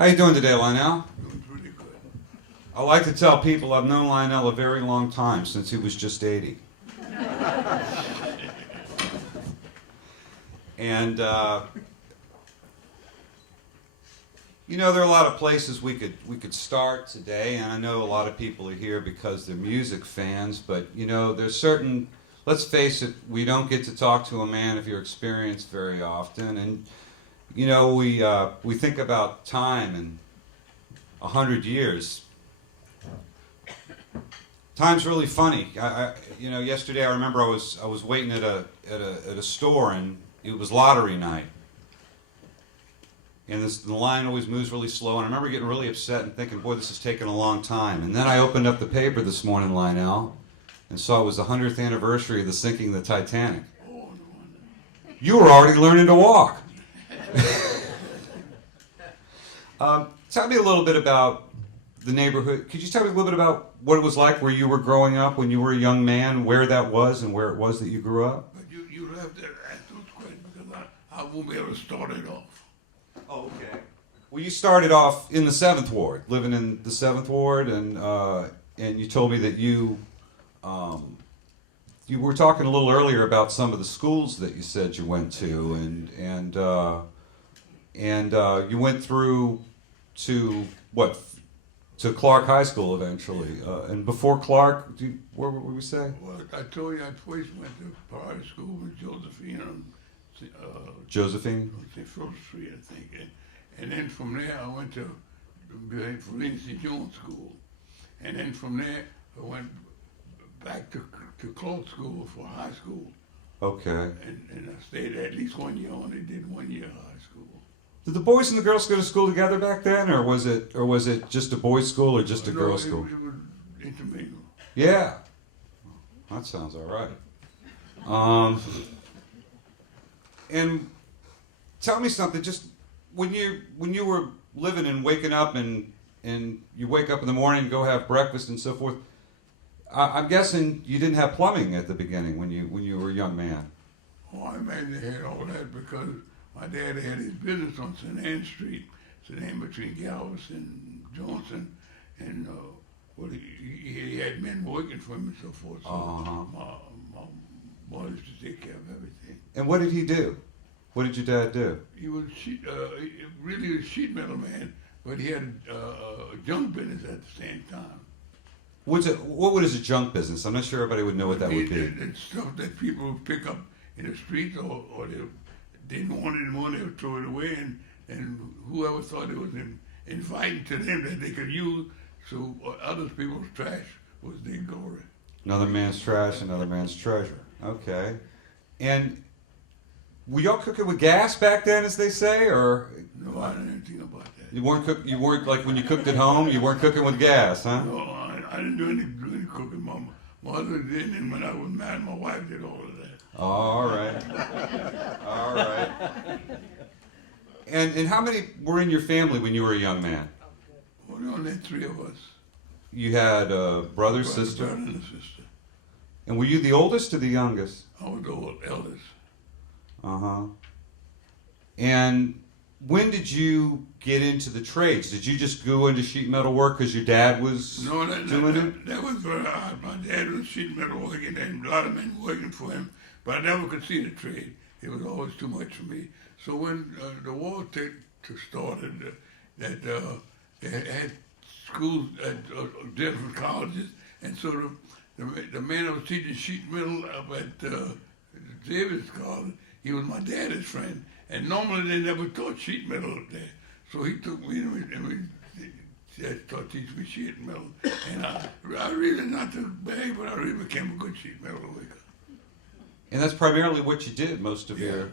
How you doing today, Lionel? Doing pretty good. I like to tell people I've known Lionel a very long time, since he was just 80. And, you know, there are a lot of places we could start today, and I know a lot of people are here because they're music fans, but, you know, there's certain, let's face it, we don't get to talk to a man of your experience very often, and, you know, we think about time and 100 years. Time's really funny. You know, yesterday I remember I was waiting at a store, and it was lottery night. And the line always moves really slow, and I remember getting really upset and thinking, boy, this is taking a long time. And then I opened up the paper this morning, Lionel, and saw it was the 100th anniversary of the sinking of the Titanic. You were already learning to walk. Tell me a little bit about the neighborhood. Could you tell me a little bit about what it was like where you were growing up when you were a young man, where that was and where it was that you grew up? But you have to ask those questions because I won't be able to start it off. Oh, okay. Well, you started off in the 7th Ward, living in the 7th Ward, and you told me that you were talking a little earlier about some of the schools that you said you went to, and you went through to what? To Clark High School eventually, and before Clark, where would we say? Well, I told you I first went to private school with Josephine on Josephine? St. Philip Street, I think. And then from there I went to Lindsay Jones School. And then from there I went back to Clark School for high school. Okay. And I stayed there at least 1 year, only did 1 year high school. Did the boys and the girls go to school together back then, or was it just a boys' school or just a girls' school? It was intermingled. Yeah, that sounds all right. And tell me something. Just when you were living and waking up, and you wake up in the morning, go have breakfast and so forth. I'm guessing you didn't have plumbing at the beginning when you were a young man. Oh, I imagine they had all that because my dad had his business on St. Anne Street, St. Anne between Galveston and Johnson, and he had men working for him and so forth. So my boy used to take care of everything. And what did he do? What did your dad do? He was really a sheet metal man, but he had a junk business at the same time. What is a junk business? I'm not sure everybody would know what that would be. It's stuff that people would pick up in the streets, or they didn't want it anymore, they would throw it away, and whoever thought it was inviting to them that they could use, so other people's trash was their glory. Another man's trash, another man's treasure. Okay. And were y'all cooking with gas back then, as they say, or? No, I didn't know anything about that. You weren't like when you cooked at home, you weren't cooking with gas, huh? No, I didn't do any cooking. My mother did, and when I was married, my wife did all of that. All right. All right. And how many were in your family when you were a young man? Well, only 3 of us. You had a brother, sister? Brother and a sister. And were you the oldest or the youngest? I was the eldest. Uh-huh. And when did you get into the trades? Did you just go into sheet metal work because your dad was doing it? That was very hard. My dad was sheet metal working, and a lot of men working for him, but I never could see the trade. It was always too much for me. So when the war started, they had schools at different colleges, and so the man that was teaching sheet metal up at Davis College, he was my dad's friend, and normally they never taught sheet metal up there. So he took me and we taught teaching me sheet metal, and I really, not to brag, but I really became a good sheet metal worker. And that's primarily what you did most of your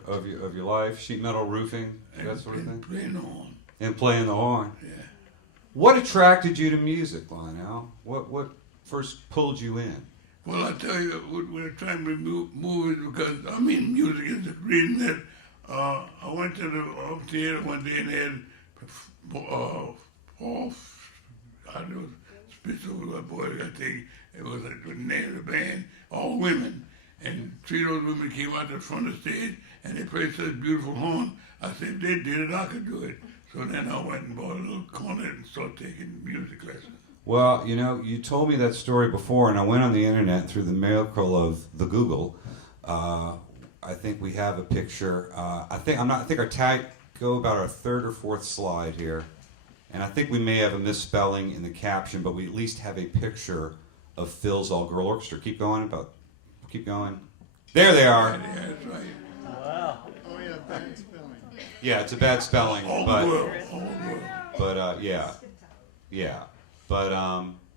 life, sheet metal roofing, and that sort of thing? Playing the horn. And playing the horn. Yeah. What attracted you to music, Lionel? What first pulled you in? Well, I tell you, we're trying to move it because, I mean, music is the reason that I went to the theater one day and they had I know Spitzer was a boy, I think it was the name of the band, all women. And 3 of those women came out to the front of the stage and they played such beautiful horn. I said, if they did it, I could do it. So So then I went and bought a little cornet and started taking music lessons. Well, you know, you told me that story before, and I went on the internet through the miracle of the Google. I think we have a picture. I think our tag go about our third or fourth slide here, and I think we may have a misspelling in the caption, but we at least have a picture of Phil's all-girl orchestra. Keep going. Keep going. There they are. Yeah, that's right. Wow. Oh yeah, bad spelling. Yeah, it's a bad spelling, All but the world, all the world.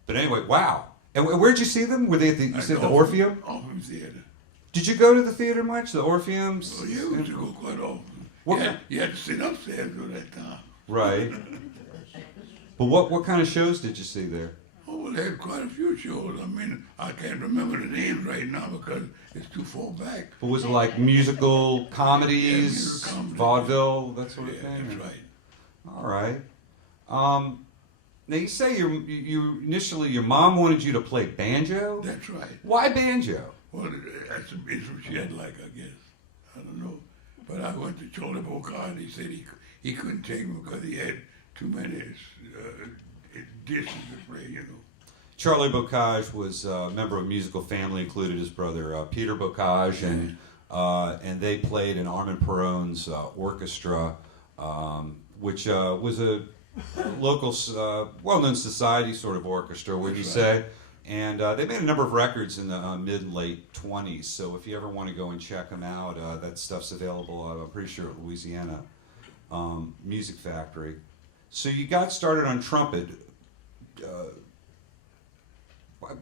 but anyway, wow. And where'd you see them? Were they at the you said the Orpheum? Orpheum Theater. Did you go to the theater much? The Orpheums? Oh, yeah, we used to go quite often. What You had to sit upstairs at that time. Right. But what kind of shows did you see there? Oh, well, they had quite a few shows. I mean, I can't remember the names right now because it's too far back. But was it like musical comedies, Yeah, musical comedy. vaudeville, that sort of Yeah, thing? that's right. All right. Now you say you initially your mom wanted you to play banjo. That's right. Why banjo? Well, that's an instrument she had like, I guess. I don't know. But I went to Charlie Bocard and he said he couldn't take me because he had too many dishes to play, you know. Charlie Bocage was a member of a musical family, included his brother Peter Bocage, and they played in Armand Perron's orchestra, which was a local, well-known society sort of orchestra, would you say? And they made a number of records in the mid and late 20s. So if you ever want to go and check them out, that stuff's available. I'm pretty sure at Louisiana Music Factory. So you got started on trumpet.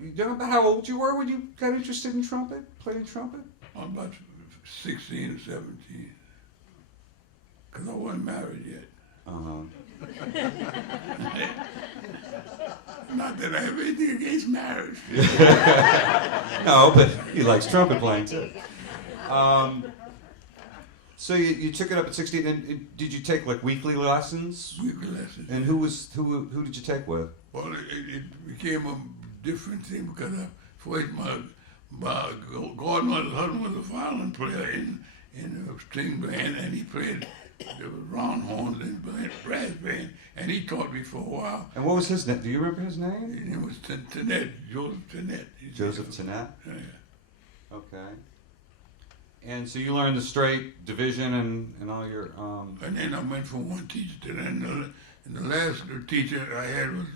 You know about how old you were when you got interested in trumpet, playing trumpet? I'm about 16 or 17. Because I wasn't married yet. Not that I have anything against marriage. No, but he likes trumpet playing too. So you took it up at 16, and did you take like weekly lessons? Weekly lessons. And who did you take with? Well, it became a different thing because first my godmother's husband was a violin player in a string band, and he played the round horns and brass band, and he taught me for a while. And what was his name? Do you remember his name? His name was Tenet, Joseph Tenet. Joseph Tenet? Yeah. Okay. And so you learned the straight division and all your... And then I went from one teacher to another. And the last teacher I had was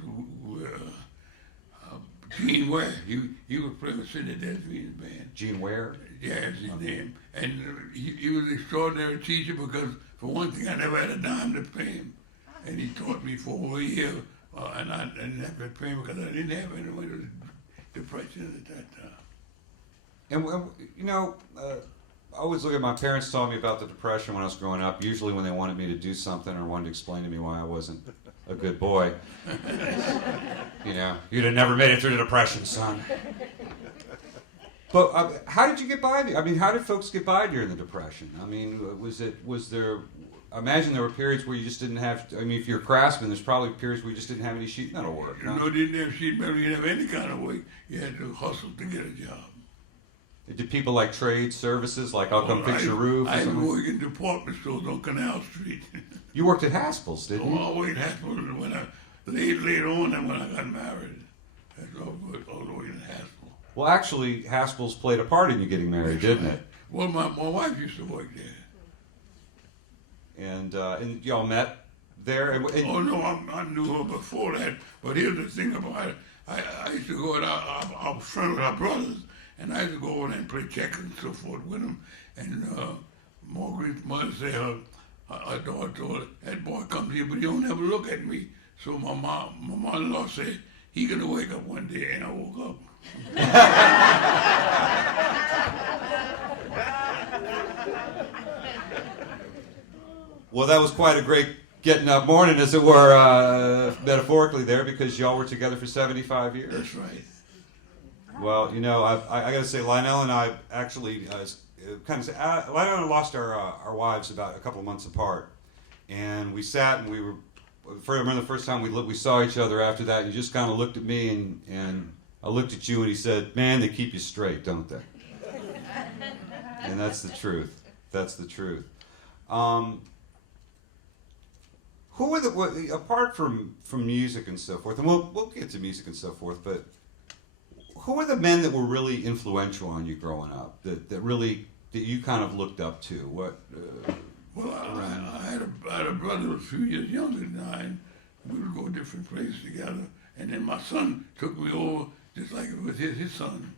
Gene Ware. He was playing with Sidney Desmond's band. Gene Ware? Yeah, that's his name. And he was an extraordinary teacher because, for one thing, I never had a dime to pay him. And he taught me for a whole year, and I didn't have to pay him because I didn't have any money. It was depression at that time. And you know, I always look at my parents telling me about the Depression when I was growing up, usually when they wanted me to do something or wanted to explain to me why I wasn't a good boy. You know, you'd have never made it through the Depression, son. But how did you get by? I mean, how did folks get by during the Depression? I mean, was there? I imagine there were periods where you just didn't have. I mean, if you're a craftsman, there's probably periods where you just didn't have any sheet metal work. You know, didn't have sheet metal. You didn't have any kind of work. You had to hustle to get a job. Did people like trade services, like I'll come fix your roof? I was working in department stores on Canal Street. You worked at Haspel's, didn't you? I always Haspel when I later on and when I got married. That's all the way in Haspel. Well, actually, Haspel's played a part in you getting married, didn't it? Well, my wife used to work there. And y'all met there? Oh, no, I knew her before that. But here's the thing about it. I used to go, I was friends with our brothers, and I used to go over there and play checkers and so forth with them. And Margaret's mother said her daughter told her, that boy comes here, but he don't ever look at me. So my mother-in-law said, he gonna wake up one day, and I woke up. Well, that was quite a great getting up morning, as it were, metaphorically there, because y'all were together for 75 years. That's right. Well, you know, I got to say, Lionel and I actually Lionel and I lost our wives about a couple of months apart, and we sat and we were. I remember the first time we saw each other after that, and he just kind of looked at me, and I looked at you, and he said, "Man, they keep you straight, don't they?" And that's the truth. That's the truth. Who are apart from music and so forth, and we'll get to music and so forth, but who are the men that were really influential on you growing up, that you kind of looked up to? Well, I had a brother who was a few years younger than I, and we would go different places together. And then my son took me over just like it was his son.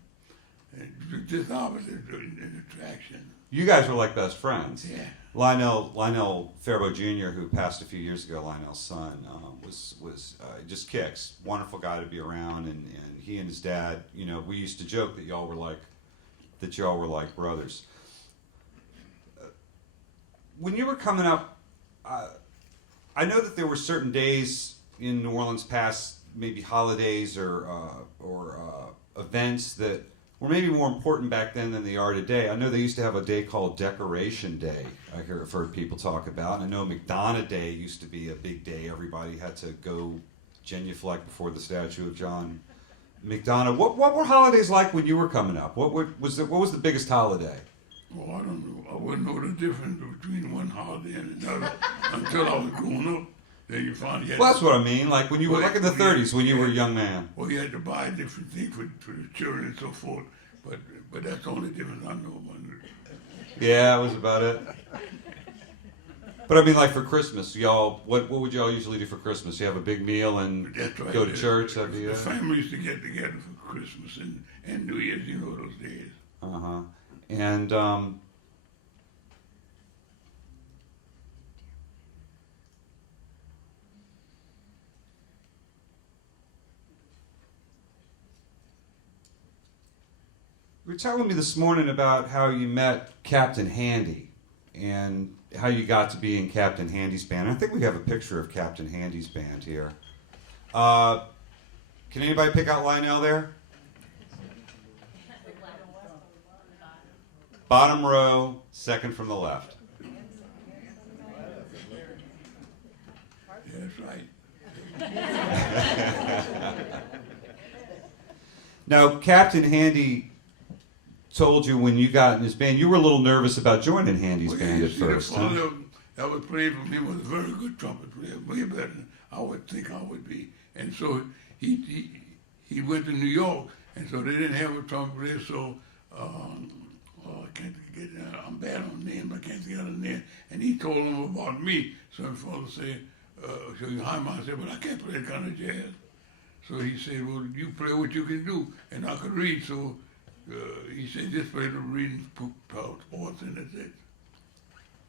And just opposite in attraction. You guys were like best friends. Yeah. Lionel Ferbos Jr., who passed a few years ago, Lionel's son, was just kicks. Wonderful guy to be around, and he and his dad, we used to joke that y'all were like brothers. When you were coming up, I know that there were certain days in New Orleans past, maybe holidays or events that were maybe more important back then than they are today. I know they used to have a day called Decoration Day. I've heard people talk about. And I know McDonough Day used to be a big day. Everybody had to go genuflect before the statue of John McDonough. What were holidays like when you were coming up? What was the biggest holiday? Well, I don't know. I wouldn't know the difference between one holiday and another until I was growing up. Then you find Well, that's what I mean. Like when you were like in the 30s, when you were a young man. Well, you had to buy different things for the children and so forth. But that's the only difference I know about it. Yeah, that was about it. But I mean, like for Christmas, y'all, what would y'all usually do for Christmas? You have a big meal and Right. go to church? The family used to get together for Christmas and New Year's, those days. Uh-huh. And you were telling me this morning about how you met Captain Handy and how you got to be in Captain Handy's band. I think we have a picture of Captain Handy's band here. Can anybody pick out Lionel there? Bottom row, second from the left. Yeah, that's right. Now, Captain Handy told you when you got in his band, you were a little nervous about joining Handy's band at first. The father that was playing for him was a very good trumpet player, way better than I would think I would be. And so he went to New York, and so they didn't have a trumpet player, so I can't get, I'm bad on names, I can't get a name. And he told him about me. So my father said, so you hire me? I said, but I can't play that kind of jazz. So he said, well, you play what you can do. And I could read, so he said, just play the reading sports, and that's it.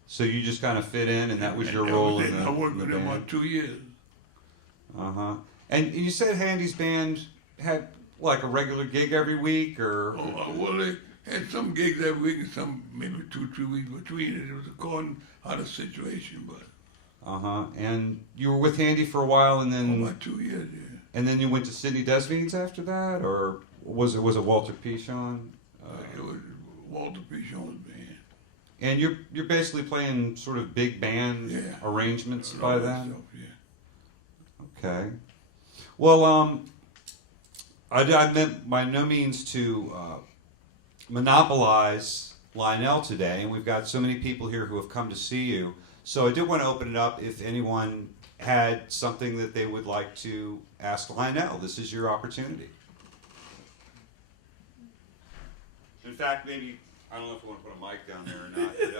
So you just kind of fit in, and that was your role in the band? I worked with him about 2 years. Uh-huh. And you said Handy's band had like a regular gig every week, or? Well, they had some gigs every week and some maybe 2-3 weeks between it. It was according how the situation was. Uh-huh. And you were with Handy for a while, and then? About 2 years, yeah. And then you went to Sidney Desvine's after that, or was it Walter Pichon? It was Walter Pichon's band. And you're basically playing sort of big band arrangements by then? Myself, yeah. Okay. Well, I meant by no means to monopolize Lionel today, and we've got so many people here who have come to see you. So I did want to open it up if anyone had something that they would like to ask Lionel. This is your opportunity. In fact, maybe, I don't know if we want to put a mic down there or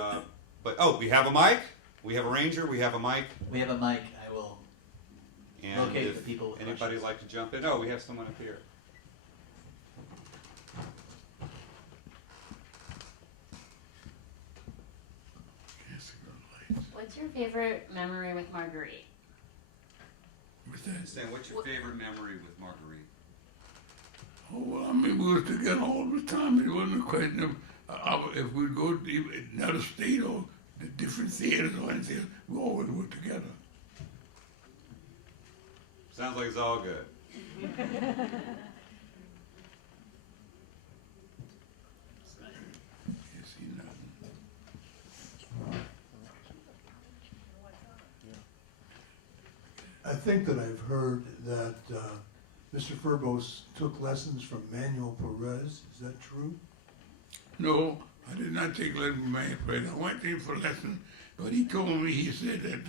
not, but we have a mic, we have a ranger, we have a mic. We have a mic. I will And locate if the people with anybody questions. would like to jump in. Oh, we have someone up here. What's your favorite memory with Marguerite? What's that? Sam, what's your favorite memory with Marguerite? Oh, well, I mean, we was together all the time. It wasn't a question of if we'd go to another state or the different theaters or anything, we always were together. Sounds like it's all good. Can't see nothing. I think that I've heard that Mr. Ferbos took lessons from Manuel Perez. Is that true? No, I did not take lessons from man Fred. I went to him for lessons, but he told me, he said that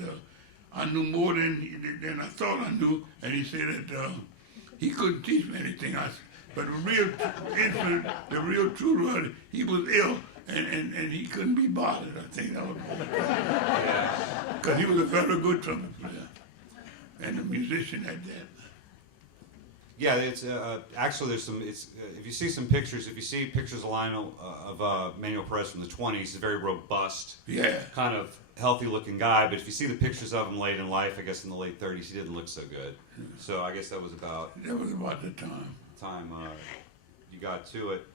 I knew more than I thought I knew, and he said that he couldn't teach me anything. But the real incident, the real truth was he was ill, and he couldn't be bothered. I think that was because he was a very good trumpet player and a musician at that. Yeah, it's actually there's some. It's if you see some pictures, if you see pictures of Lionel of Manuel Perez from the 20s, he's a very robust, Yeah. kind of healthy-looking guy. But if you see the pictures of him late in life, I guess in the late 30s, he didn't look so good. So I guess that was about the time. You got to it.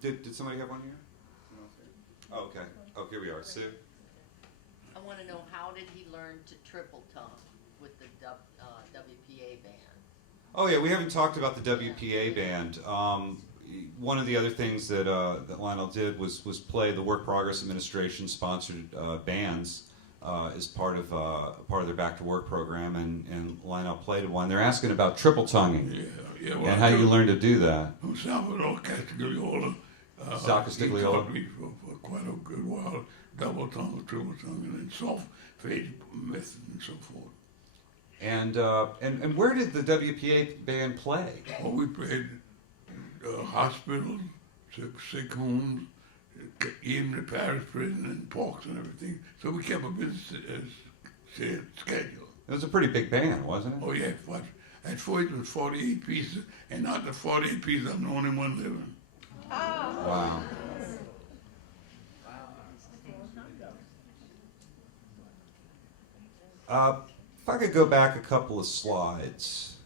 Did somebody have one here? Oh, okay. Oh, here we are. Sue? I want to know, how did he learn to triple tongue with the WPA band? Oh yeah, we haven't talked about the WPA band. One of the other things that Lionel did was play the Work Progress Administration sponsored bands as part of their Back to Work program, and Lionel played one. They're asking about triple tonguing Yeah. Well, and how you learned to do that. Salvador Castigliola. He taught me for quite a good while, double tongue, triple tongue, and then soft fade method and so forth. And where did the WPA band play? Well, we played hospitals, sick homes, even the parish prison and parks and everything. So we kept a busy schedule. It was a pretty big band, wasn't it? Oh yeah, at first it was 48 pieces, and not the 48 pieces, I'm the only one living. Wow. If I could go back a couple of slides.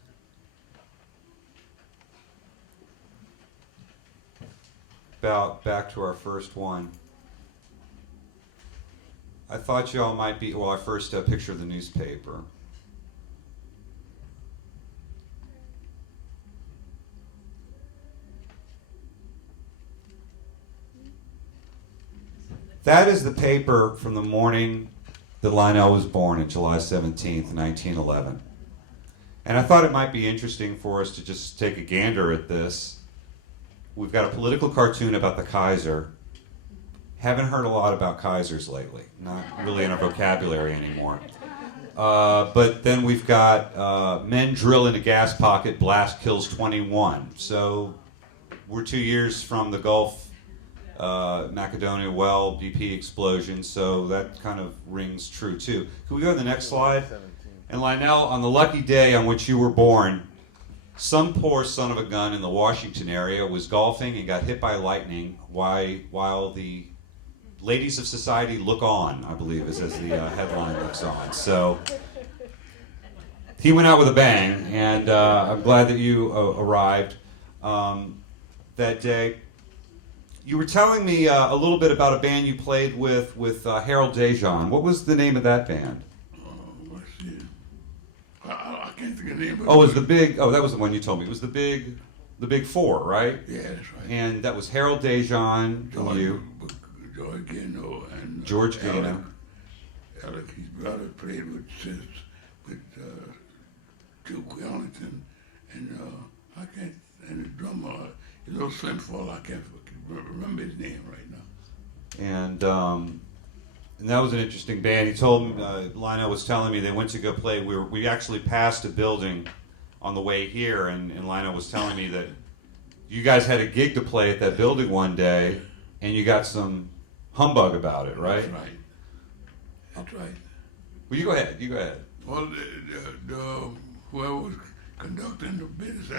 Back to our first one. I thought y'all might be, well, our first picture of the newspaper. That is the paper from the morning that Lionel was born on July 17th, 1911. And I thought it might be interesting for us to just take a gander at this. We've got a political cartoon about the Kaiser. Haven't heard a lot about Kaisers lately. Not really in our vocabulary anymore. But then we've got men drill in a gas pocket, blast kills 21. So we're 2 years from the Gulf Macedonia well BP explosion, so that kind of rings true too. Can we go to the next slide? And Lionel, on the lucky day on which you were born, some poor son of a gun in the Washington area was golfing and got hit by lightning while the ladies of society look on, I believe, is as the headline looks on. So he went out with a bang, and I'm glad that you arrived that day. You were telling me a little bit about a band you played with Harold Dejan. What was the name of that band? Let's see. I can't think of the name. Oh, it was the big. Oh, that was the one you told me. It was the big four, right? Yeah, that's right. And that was Harold Dejan, you, George Gano, and George Gano. Alec, his brother, played with Duke Wellington, and I can't. And the drummer, a little slim fella, I can't remember his name right now. And that was an interesting band. He told me, Lionel was telling me they went to go play. We actually passed a building on the way here, and Lionel was telling me that you guys had a gig to play at that building one day, and you got some humbug about it, right? That's right. That's right. Well, you go ahead. You go ahead. Well, the whoever was conducting the business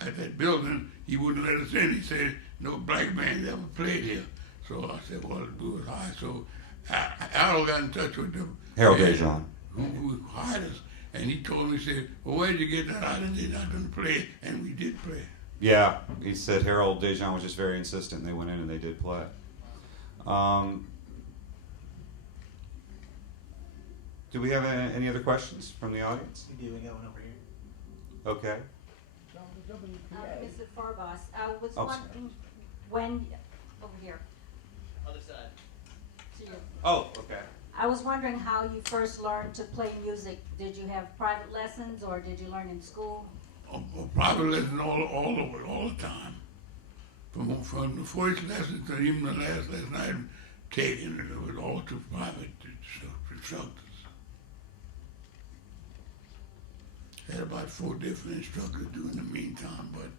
at that building, he wouldn't let us in. He said no black band ever played here. So I said, well, we was high. So Harold got in touch with them. Harold Dejan. Who hired us. And he told me, he said, well, where'd you get that? I didn't say not going to play. And we did play. Yeah, he said Harold Dejan was just very insistent, and they went in and they did play. Do we have any other questions from the audience? We do. We got one over here. Okay. Mr. Ferbos, I was Oh, wondering when, over here, Other side. to you. Oh, okay. I was wondering how you first learned to play music. Did you have private lessons or did you learn in school? Private lesson all the time. From the first lesson to even the last lesson, I had taken, and it was all to private instructors. Had about 4 different instructors during the meantime, but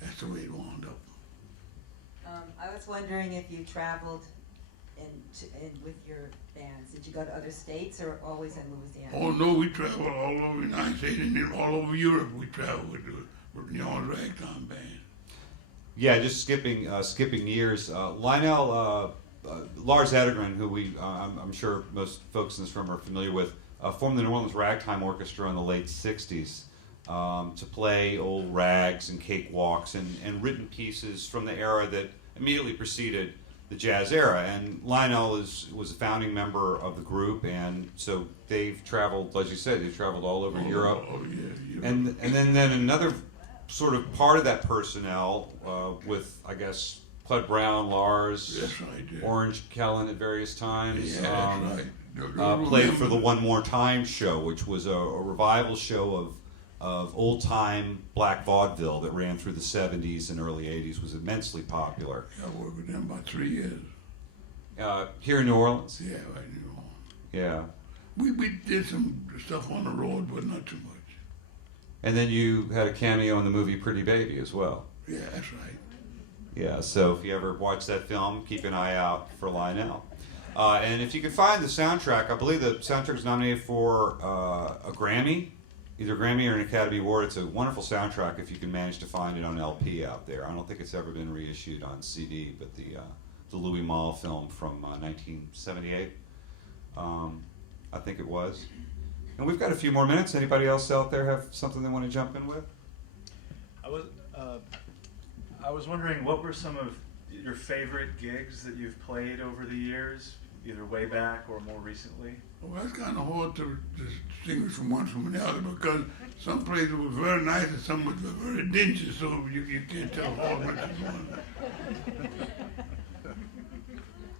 that's the way it wound up. I was wondering if you traveled with your bands. Did you go to other states or always in Louisiana? Oh no, we traveled all over the United States and then all over Europe. We traveled with the Ragtime Band. Yeah, just skipping years. Lionel, Lars Edegren, who I'm sure most folks in this room are familiar with, formed the New Orleans Ragtime Orchestra in the late '60s to play old rags and cakewalks and written pieces from the era that immediately preceded the jazz era. And Lionel was a founding member of the group, and so they've traveled, as you said, they've traveled all over Europe. Oh yeah, Europe. And then another sort of part of that personnel with, I guess, Cled Brown, Lars, That's right, yeah. Orange Kellen at various times. Yeah, that's right. Played for the One More Time show, which was a revival show of old time black vaudeville that ran through the 70s and early 80s. Was immensely popular. I worked with them about 3 years. Here in New Orleans. Yeah, right, you know. Yeah. We did some stuff on the road, but not too much. And then you had a cameo in the movie Pretty Baby as well. Yeah, that's right. Yeah, so if you ever watch that film, keep an eye out for Lionel. And if you can find the soundtrack, I believe the soundtrack is nominated for a Grammy, either a Grammy or an Academy Award. It's a wonderful soundtrack if you can manage to find it on LP out there. I don't think it's ever been reissued on CD, but the Louis Malle film from 1978, I think it was. And we've got a few more minutes. Anybody else out there have something they want to jump in with? I was wondering, what were some of your favorite gigs that you've played over the years, either way back or more recently? Well, that's kind of hard to distinguish from one from another because some places were very nice and some were very dingy, so you can't tell how much is one.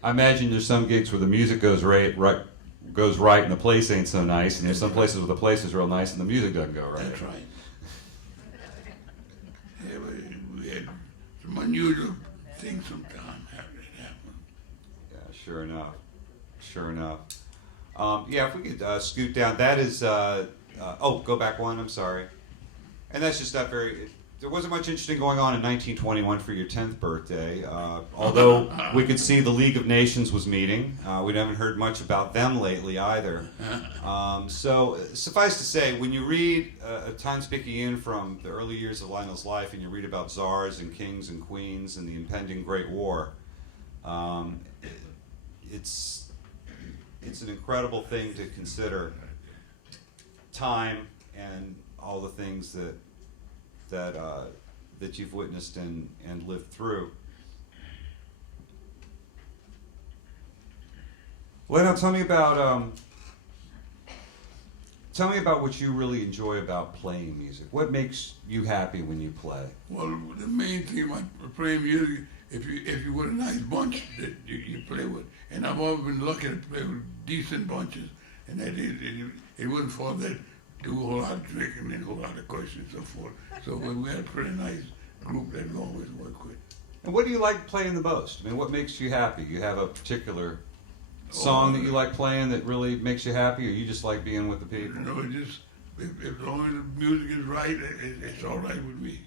I imagine there's some gigs where the music goes right, and the place ain't so nice, and there's some places where the place is real nice and the music doesn't go right. That's right. Yeah, we had some unusual things sometimes happen. Yeah, sure enough. Sure enough. Yeah, if we could scoot down, that is, go back one, I'm sorry. And that's just not very, there wasn't much interesting going on in 1921 for your 10th birthday, although we could see the League of Nations was meeting. We haven't heard much about them lately either. So suffice to say, when you read a time-picayune from the early years of Lionel's life and you read about czars and kings and queens and the impending Great War, it's an incredible thing to consider time and all the things that you've witnessed and lived through. Leno, tell me about what you really enjoy about playing music. What makes you happy when you play? Well, the main thing about playing music, if you with a nice bunch that you play with, and I've always been lucky to play with decent bunches, and that it wasn't for that do a whole lot of drinking and a whole lot of questions and so forth. So we had a pretty nice group that we always work with. And what do you like playing the most? I mean, what makes you happy? You have a particular song that you like playing that really makes you happy, or you just like being with the people? You know, it just if as long as the music is right, it's all right with me.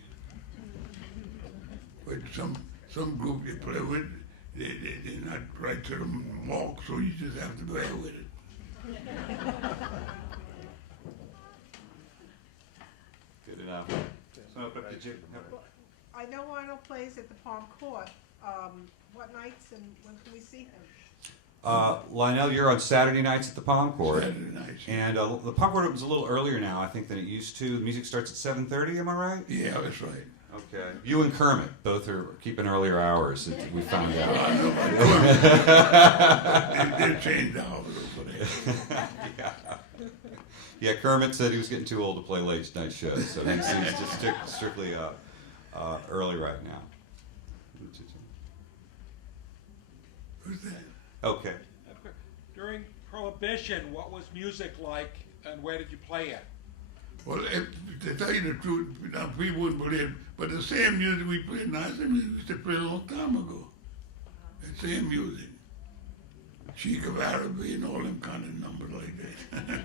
But some group you play with, they're not right to the mark, so you just have to bear with it. Good enough. So open up to Jim. I know Lionel plays at the Palm Court. What nights and when can we see him? Lionel, you're on Saturday nights at the Palm Court. Saturday nights. And the Palm Court opens a little earlier now, I think, than it used to. The music starts at 7:30, am I right? Yeah, that's right. Okay. You and Kermit both are keeping earlier hours, we found out. I know about Kermit. They changed the hours for that. Yeah, Kermit said he was getting too old to play late night shows, so he's just strictly early right now. Who's that? Okay. During Prohibition, what was music like and where did you play it? Well, to tell you the truth, now people wouldn't believe it, but the same music we play now, the same music we used to play a long time ago. The same music. Cheek of Araby and all them kind of numbers like that.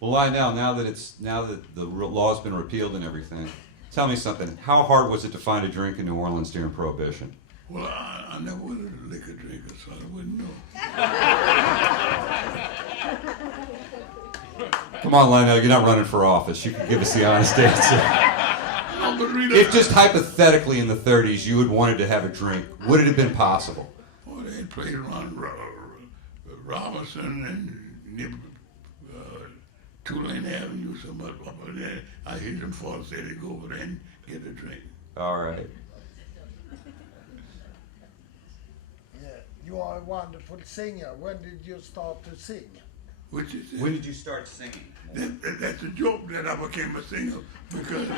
Well, Lionel, now that the law's been repealed and everything, tell me something. How hard was it to find a drink in New Orleans during Prohibition? Well, I never was a liquor drinker, so I wouldn't know. Come on, Lionel, you're not running for office. You can give us the honest answer. No, but really, If just hypothetically in the 30s you had wanted to have a drink, would it have been possible? well, they had played around Robinson and near Tulane Avenue, some up there. I hear them folks say they go over there and get a drink. All right. Yeah, you are a wonderful singer. When did you start to sing? Which is When did you start singing? that's a joke that I became a singer because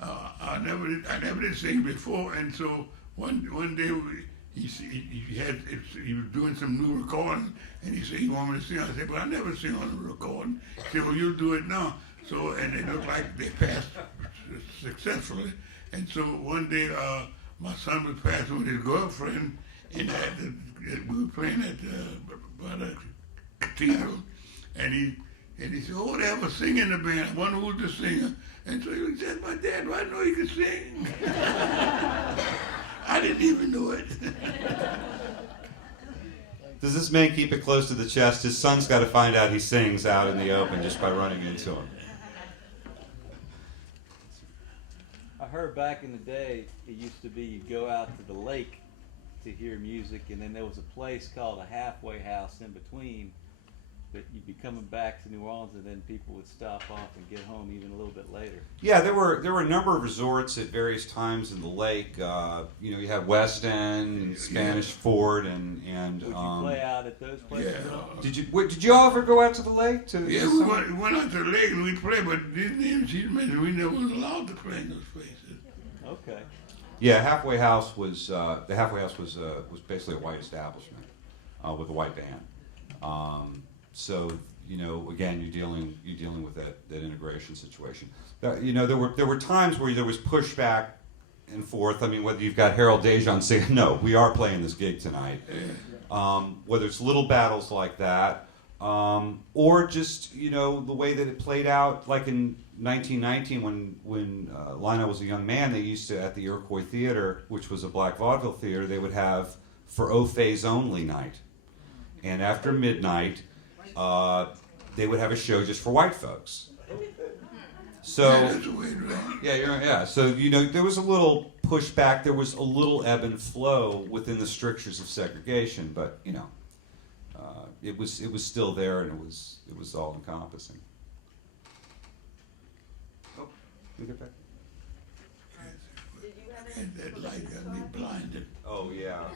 I never did sing before, and so one day he was doing some new recording, and he said he wanted me to sing. I said, but I never sing on a recording. He said, well, you'll do it now. So and it looked like they passed successfully, and so one day my son was passing with his girlfriend, and we were playing at by the cathedral, and he said, oh, they have a singer in the band. I wonder who's the singer. And so he said, my dad, well, I know he can sing. I didn't even know it. Does this man keep it close to the chest? His son's got to find out he sings out in the open just by running into him. I heard back in the day, it used to be you'd go out to the lake to hear music, and then there was a place called a halfway house in between that you'd be coming back to New Orleans, and then people would stop off and get home even a little bit later. Yeah, there were a number of resorts at various times in the lake. You had West End, and Spanish Fort, and Would you play out at those places? Yeah. Did you all ever go out to the lake? Yeah, we went out to the lake and we played, but these names she mentioned, we never was allowed to play in those places. Okay. Yeah, Halfway House was the Halfway House was basically a white establishment with a white band. So again, you're dealing with that integration situation. There were times where there was pushback and forth. I mean, whether you've got Harold Dejan saying, "No, we are playing this gig tonight," whether it's little battles like that, or just the way that it played out, like in 1919 when Lionel was a young man, they used to, at the Iroquois Theater, which was a black vaudeville theater, they would have for au faits only night, and after midnight. They would have a show just for white folks. So So there was a little pushback. There was a little ebb and flow within the strictures of segregation, but it was still there, and it was all encompassing. Oh, can we get back? And that light got me blinded. Oh yeah.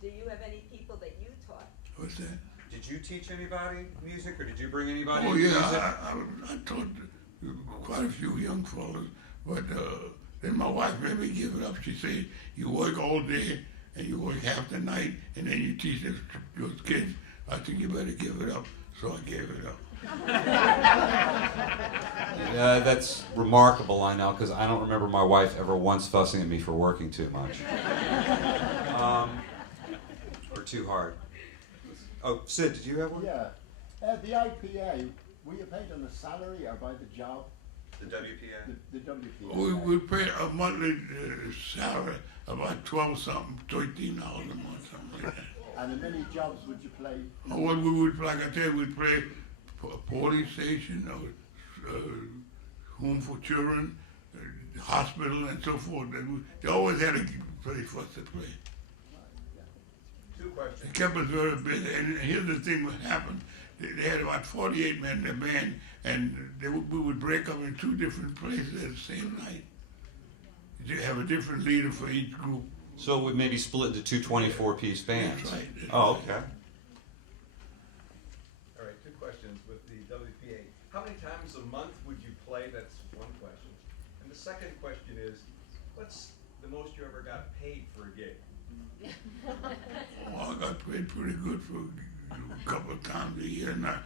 Do you have any people that you taught? What's that? Did you teach anybody music, or did you bring anybody? Oh music? yeah, I taught quite a few young fellas, but then my wife made me give it up. She said, "You work all day and you work half the night, and then you teach those kids. I think you better give it up." So I gave it up. That's remarkable, Lionel, because I don't remember my wife ever once fussing at me for working too much. Or too hard. Oh, Sid, did you have one? Yeah. The IPA, were you paid on a salary or by the job? The WPA? The WPA. We would pay a monthly salary, about $12-something, $13 a month, something like that. And how many jobs would you play? Well, we would, like I said, we'd play for a police station, home for children, hospital, and so forth. They always had a place for us to play. Two questions. It kept us very busy. And here's the thing what happened. They had about 48 men in the band, and we would break up in two different places at the same night. You have a different leader for each group. So it would maybe split into two 24-piece bands. That's right. Oh, okay. All right, two questions with the WPA. How many times a month would you play? That's one question. And the second question is, what's the most you ever got paid for a gig? Well, I got paid pretty good for a couple of times a year, not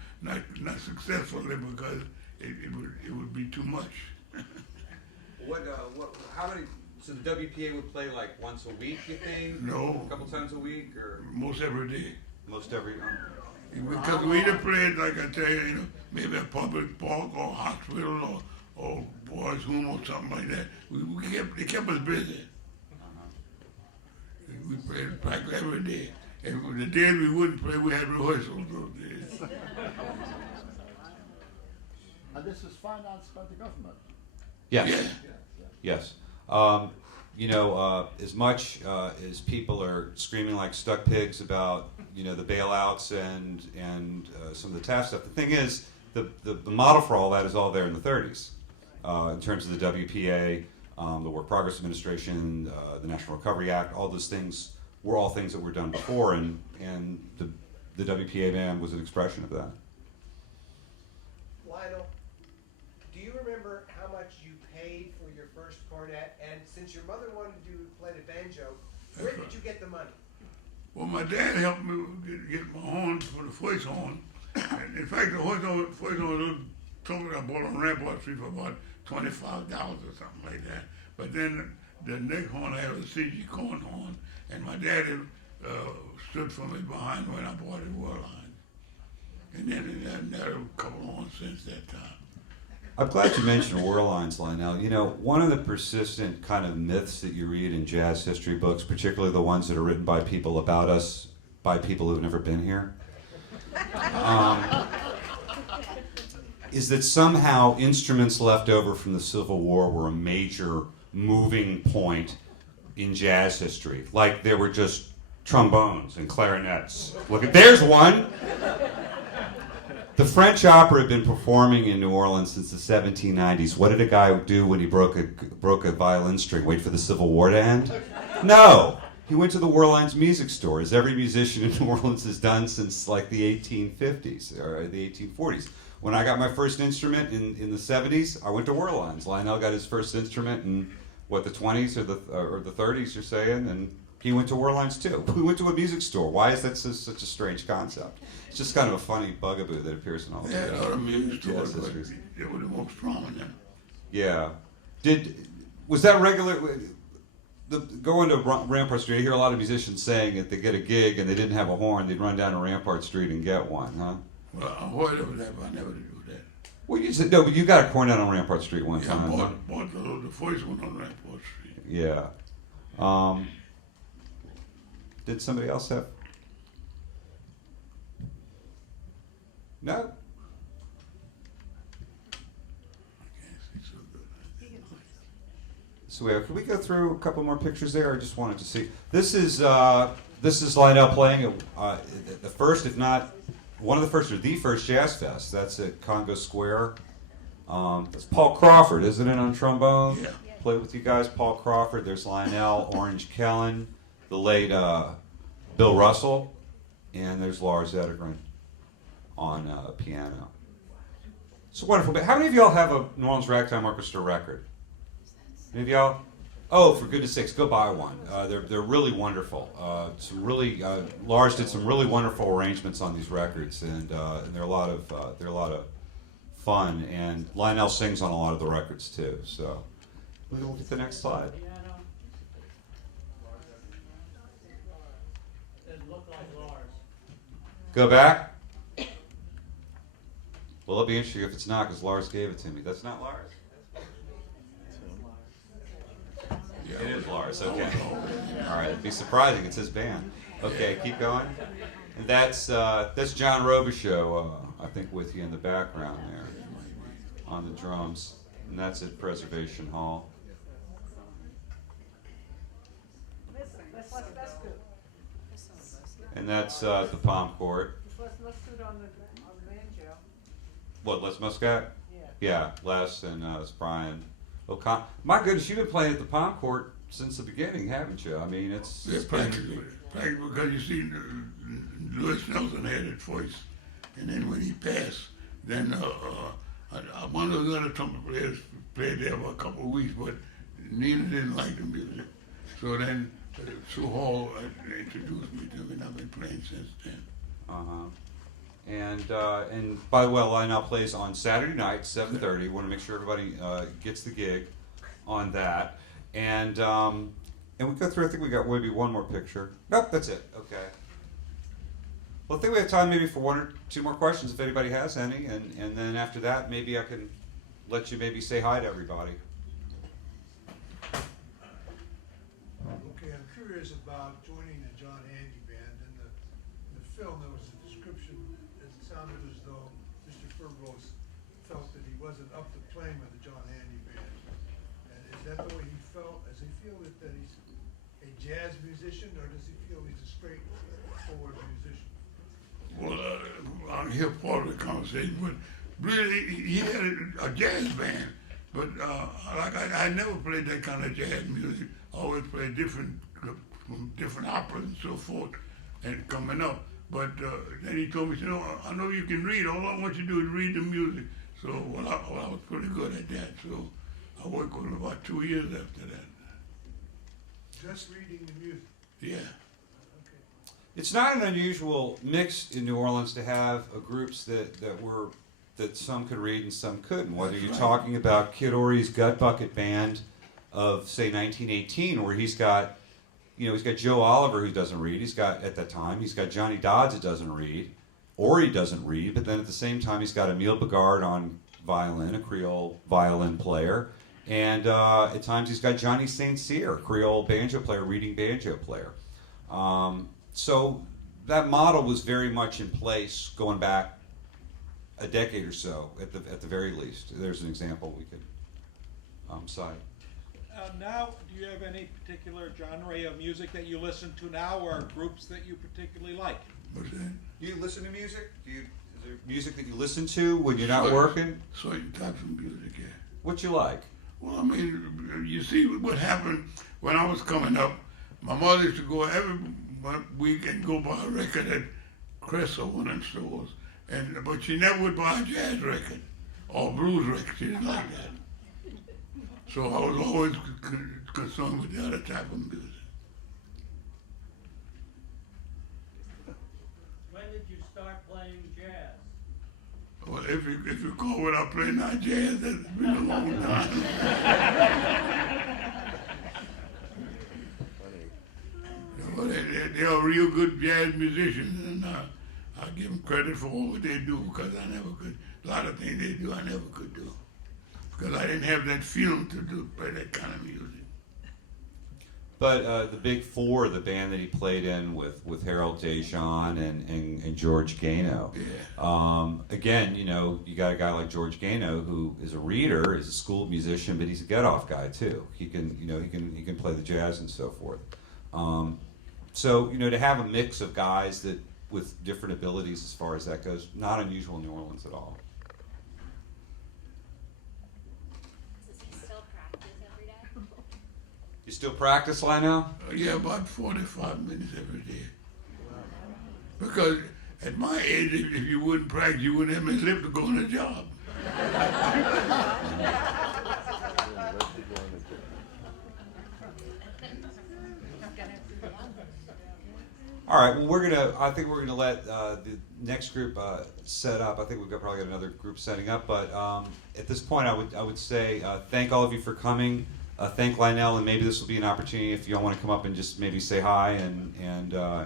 successfully because it would be too much. How many? So the WPA would play like once a week, you think? No. A couple times a week, or Most every day. most every? Because we either played, like I tell you, maybe a public park or hospital or boys' home or something like that. They kept us busy. We played practice every day. And the days we wouldn't play, we had rehearsals those days. And this is financed by the government. Yes. Yeah. Yes. You know, as much as people are screaming like stuck pigs about, you know, the bailouts and some of the TAF stuff, the thing is, the model for all that is all there in the 30s. In terms of the WPA, the Work Progress Administration, the National Recovery Act, all those things were all things that were done before, and the WPA band was an expression of that. Lionel, do you remember how much you paid for your first cornet? And since your mother wanted you to play the banjo, where did you get the money? Well, my dad helped me get my horn for the voice horn. And in fact, the voice horn told me I bought on Rampart Street for about $25 or something like that. But then the next horn I had was a CG corn horn, and my dad stood for me behind when I bought it Warline. And then I had a couple of horns since that time. I'm glad you mentioned war lines, Lionel. You know, one of the persistent kind of myths that you read in jazz history books, particularly the ones that are written by people about us, by people who've never been here, is that somehow instruments left over from the Civil War were a major moving point in jazz history. Like there were just trombones and clarinets. Look at, there's one! The French opera had been performing in New Orleans since the 1790s. What did a guy do when he broke a violin string? Wait for the Civil War to end? No! He went to the Warlines music store, as every musician in New Orleans has done since like the 1850s or the 1840s. When I got my first instrument in the 70s, I went to Warlines. Lionel got his first instrument in, what, the 20s or the 30s, you're saying? And he went to Warlines too. We went to a music store. Why is that such a strange concept? It's just kind of a funny bugaboo that appears in all Yeah, a lot of music jazz stores, but histories. they were the most prominent. Yeah. Was that regular? Going to Rampart Street, I hear a lot of musicians saying that they get a gig and they didn't have a horn, they'd run down to Rampart Street and get one, huh? Well, I heard of that, but I never did do that. Well, you said, no, but you got a cornet on Rampart Street one Yeah, time. I bought the first one on Rampart Street. Yeah. Did somebody else have? No? I can't see so good. So can we go through a couple more pictures there? I just wanted to see. This is Lionel playing at the first, if not one of the first, or the first Jazz Fest. That's at Congo Square. That's Paul Crawford, isn't it, on trombone? Yeah. Played with you guys, Paul Crawford. There's Lionel, Orange Kellen, the late Bill Russell, and there's Lars Edegren on piano. It's wonderful. But how many of y'all have a New Orleans Ragtime Orchestra record? Any of y'all? Oh, for goodness sakes, go buy one. They're really wonderful. Lars did some really wonderful arrangements on these records, and they're a lot of fun. And Lionel sings on a lot of the records too. So we'll get the next slide. Go back. Well, it'll be interesting if it's not, because Lars gave it to me. That's not Lars? It is Lars, okay. All right, it'd be surprising. It's his band. Okay, keep going. And that's John Robichaux, I think, with you in the background there on the drums. And that's at Preservation Hall. That's good. And that's the Palm Court. Let's do it on the banjo. What, Les Muscat? Yeah. Yeah, Les and it's Brian O'Connor. My goodness, you've been playing at the Palm Court since the beginning, haven't you? I mean, it's Practically, because you see, Louis Nelson had it first, and then when he passed, then one of the other trumpet players played there for a couple of weeks, but Nina didn't like the music. So then Sue Hall introduced me to him, and I've been playing since then. And by the way, Lionel plays on Saturday night, 7:30. Want to make sure everybody gets the gig on that. And we go through. I think we got maybe one more picture. Nope, that's it. Okay. Well, I think we have time maybe for one or two more questions if anybody has any, and then after that maybe I can let you maybe say hi to everybody. Okay, I'm curious about joining the John Handy Band. In the film, there was a description. It sounded as though Mr. Ferbos felt that he wasn't up to playing with the John Handy Band. And is that the way he felt? Does he feel that he's a jazz musician, or does he feel he's a straightforward musician? Well, I hear part of the conversation, but really, he had a jazz band. But I never played that kind of jazz music. I always played different operas and so forth, and coming up. But then he told me, you know, I know you can read. All I want you to do is read the music. So I was pretty good at that. So I worked with him about 2 years after that. Just reading the music? Yeah. It's not an unusual mix in New Orleans to have groups that some could read and some couldn't. Whether you're talking about Kid Ory's Gut Bucket Band of say 1918, where he's got Joe Oliver who doesn't read. He's got Johnny Dodds that doesn't read. Ori doesn't read, but then at the same time he's got Emile Bigard on violin, a Creole violin player, and at times he's got Johnny St. Cyr, Creole banjo player, reading banjo player. So that model was very much in place going back a decade or so, at the very least. There's an example we could cite. Now, do you have any particular genre of music that you listen to now, or groups that you particularly like? What's that? Do you listen to music? Is there music that you listen to when you're not working? Certain types of music, yeah. What you like? Well, I mean, you see what happened when I was coming up. My mother used to go every week and go buy a record at Crescent one of them stores, but she never would buy a jazz record or blues record. She didn't like that. So I was always concerned with the other type of music. When did you start playing jazz? Well, if you call what I play now jazz, that's been a long time. Well, they are real good jazz musicians, and I give them credit for what they do, because I never could. A lot of things they do, I never could do, because I didn't have that feeling to play that kind of music. But the Big Four, the band that he played in with Harold Dejan and George Gano. Yeah. Again, you got a guy like George Gano who is a reader, is a school musician, but he's a get-off guy too. He can play the jazz and so forth. So to have a mix of guys that with different abilities as far as that goes, not unusual in New Orleans at all. Does he still practice every day? You still practice, Lionel? Yeah, about 45 minutes every day. Because at my age, if you wouldn't practice, you wouldn't have any left to go on a job. All right. Well, I think we're gonna let the next group set up. I think we've probably got another group setting up. But at this point, I would say thank all of you for coming. Thank Lionel, and maybe this will be an opportunity if you all want to come up and just maybe say hi and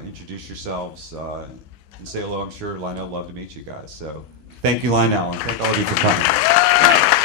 introduce yourselves and say hello. I'm sure Lionel would love to meet you guys. So thank you, Lionel, and thank all of you for coming.